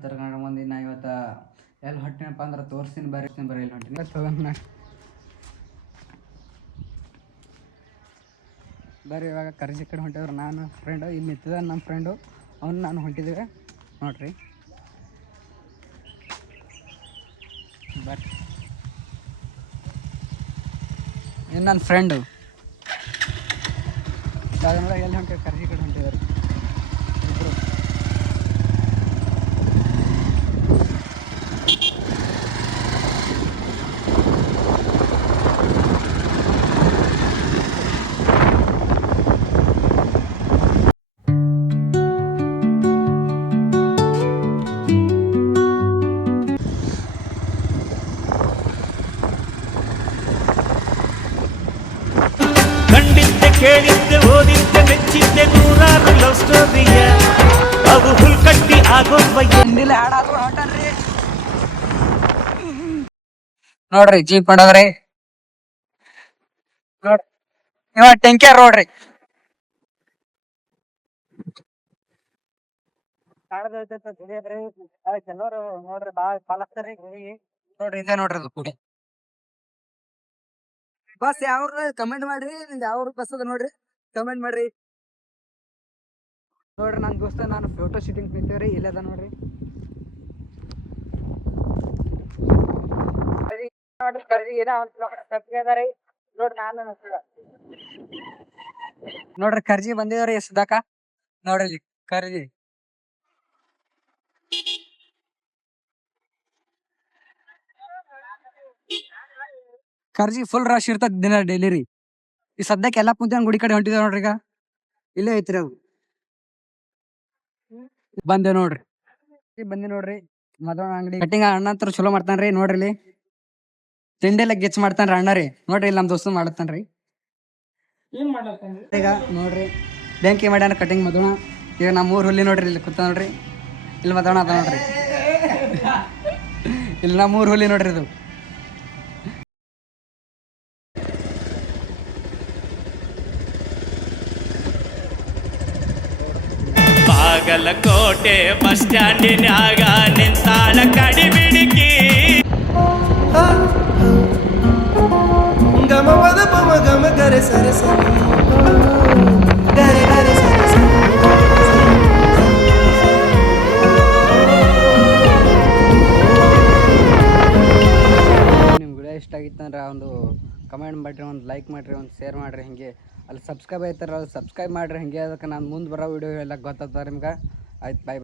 ಹೇಳ್ತಾರೆ ಕನ್ನಡ ಮಂದಿ. ನಾ ಇವತ್ತು ಎಲ್ಲಿ ಹೊಟ್ಟಿನಪ್ಪ ಅಂದ್ರೆ ತೋರಿಸ್ತೀನಿ ಬರೀ ಇಲ್ಲಿ ಹೊಂಟಿನಿ ತಗೊಂಡು ಬರ್ರಿ. ಇವಾಗ ಕರ್ಜಿ ಕಡೆ ಹೊಂಟಿದ್ರು ನಾನು ಫ್ರೆಂಡು, ಇಲ್ಲಿ ನಿಂತಿದ್ದ ನಮ್ಮ ಫ್ರೆಂಡು, ಅವ್ನು ನಾನು ಹೊಂಟಿದ್ದೀವಿ ನೋಡ್ರಿ. ಬರ್ರಿ, ಇನ್ನು ನನ್ನ ಫ್ರೆಂಡು ನೋಡಿ ಎಲ್ಲಿ ಹೊಂಟಿದ್ರು, ಕರ್ಜಿ ಕಡೆ ಹೊಂಟಿದ್ದಾರೆ ಇಬ್ಬರು. ಕಂಡಿದ್ದೆ ಕೇಳಿದ್ದೆ ಓದಿದ್ದೆ ಮೆಚ್ಚಿದ್ದೆ ನೂರಾರು ಲವ್ ಸ್ಟೋರಿಯ ಅವು ಹುಲ್ಕಟ್ಟಿ ಆಗೋದ್ವಯ್ಯ. ನೋಡ್ರಿ ಜೀಪ್ ಮಾಡೋದ್ರಿ, ನೋಡ್ರಿ ಇವ ಟೆಂಕ್ಯಾರ್ ನೋಡ್ರಿ. ಕೆಲವರು ನೋಡ್ರಿ ಬಾಳ ಪಾಲಕ್ತಾರಿ ನೋಡ್ರಿ. ಇದೇ ನೋಡ್ರಿ ಅದು ಕೂಡಿ ಬಸ್ ಯಾವ್ರ ಕಮೆಂಟ್ ಮಾಡ್ರಿ, ಯಾವ ಬಸ್ ಅದ ನೋಡ್ರಿ ಕಮೆಂಟ್ ಮಾಡ್ರಿ. ನೋಡ್ರಿ ನನ್ನ ದೋಸ್ತ ನಾನು ಫೋಟೋ ಶೂಟಿಂಗ್ ನಿಂತೀವ್ರಿ, ಇಲ್ಲದ ನೋಡ್ರಿ. ನೋಡ್ರಿ ಕರ್ಜಿ ಬಂದಿದ್ರಿ ಎಷ್ಟದಾಕ ನೋಡ್ರಿ ಕರ್ಜಿ. ಕರ್ಜಿ ಫುಲ್ ರಶ್ ಇರ್ತದ ದಿನ ಡೈಲಿ ರೀ. ಈ ಸದ್ಯಕ್ಕೆ ಎಲ್ಲಾ ಕುಂತ ಗುಡಿ ಕಡೆ ಹೊಂಟಿದೇವ್ ನೋಡ್ರಿ. ಈಗ ಇಲ್ಲೇ ಐತ್ರಿ ಅದು ಬಂದೆ ನೋಡ್ರಿ. ಬಂದಿ ನೋಡ್ರಿ ಮದನ ಅಂಗಡಿ ಕಟಿಂಗ್ ಅಣ್ಣ ಅಂತ ಚಲೋ ಮಾಡ್ತಾನ್ರಿ. ನೋಡ್ರಿ ಇಲ್ಲಿ ತಿಂಡಿ ಎಲ್ಲ ಗೆಚ್ ಮಾಡ್ತಾನ್ರಿ ಅಣ್ಣ ರೀ. ನೋಡ್ರಿ ಇಲ್ಲಿ ನಮ್ ದೋಸ್ತ ಮಾಡತ್ತಾನ್ರಿ. ಈಗ ನೋಡ್ರಿ ಬೆಂಕಿ ಮಾಡ್ಯಾನ ಕಟಿಂಗ್ ಮದನ. ಈಗ ನಮ್ಮ ಊರ್ ಹುಲಿ ನೋಡ್ರಿ ಇಲ್ಲಿ ಕೂತ ನೋಡ್ರಿ. ಇಲ್ಲಿ ಮದನ ಅದ ನೋಡ್ರಿ, ಇಲ್ಲಿ ನಮ್ಮ ಊರ್ ಹುಲಿ ನೋಡ್ರಿ ಇದು. ಬಾಗಲಕೋಟೆ ಬಸ್ ಸ್ಟ್ಯಾಂಡಿನ್ಯಾಗ ನಿಂತಾಳ ಕಡಿಬಿಡಿಕಿ ಗಮ ಪದ ಪಮ ಗಮ ಗರೆ ಸರೆ ಸರೆ ಗರೆ ಗರೆ ಸರೆ ಸರೆ. ನಿಮ್ಗೆ ವಿಡಿಯೋ ಇಷ್ಟ ಆಗಿತ್ತಂದ್ರೆ ಒಂದು ಕಮೆಂಟ್ ಮಾಡಿರಿ, ಒಂದು ಲೈಕ್ ಮಾಡಿರಿ, ಒಂದು ಶೇರ್ ಮಾಡಿರಿ. ಹಿಂಗೆ ಅಲ್ಲಿ ಸಬ್ಸ್ಕ್ರೈಬ್ ಆಯ್ತಾರ ಸಬ್ಸ್ಕ್ರೈಬ್ ಮಾಡಿರಿ. ಹಿಂಗೆ ಅದಕ್ಕೆ ನಾನು ಮುಂದೆ ಬರೋ ವಿಡಿಯೋ ಎಲ್ಲ ಗೊತ್ತಾಗ್ತಾರೆ ನಿಮ್ಗೆ. ಆಯ್ತು, ಬಾಯ್.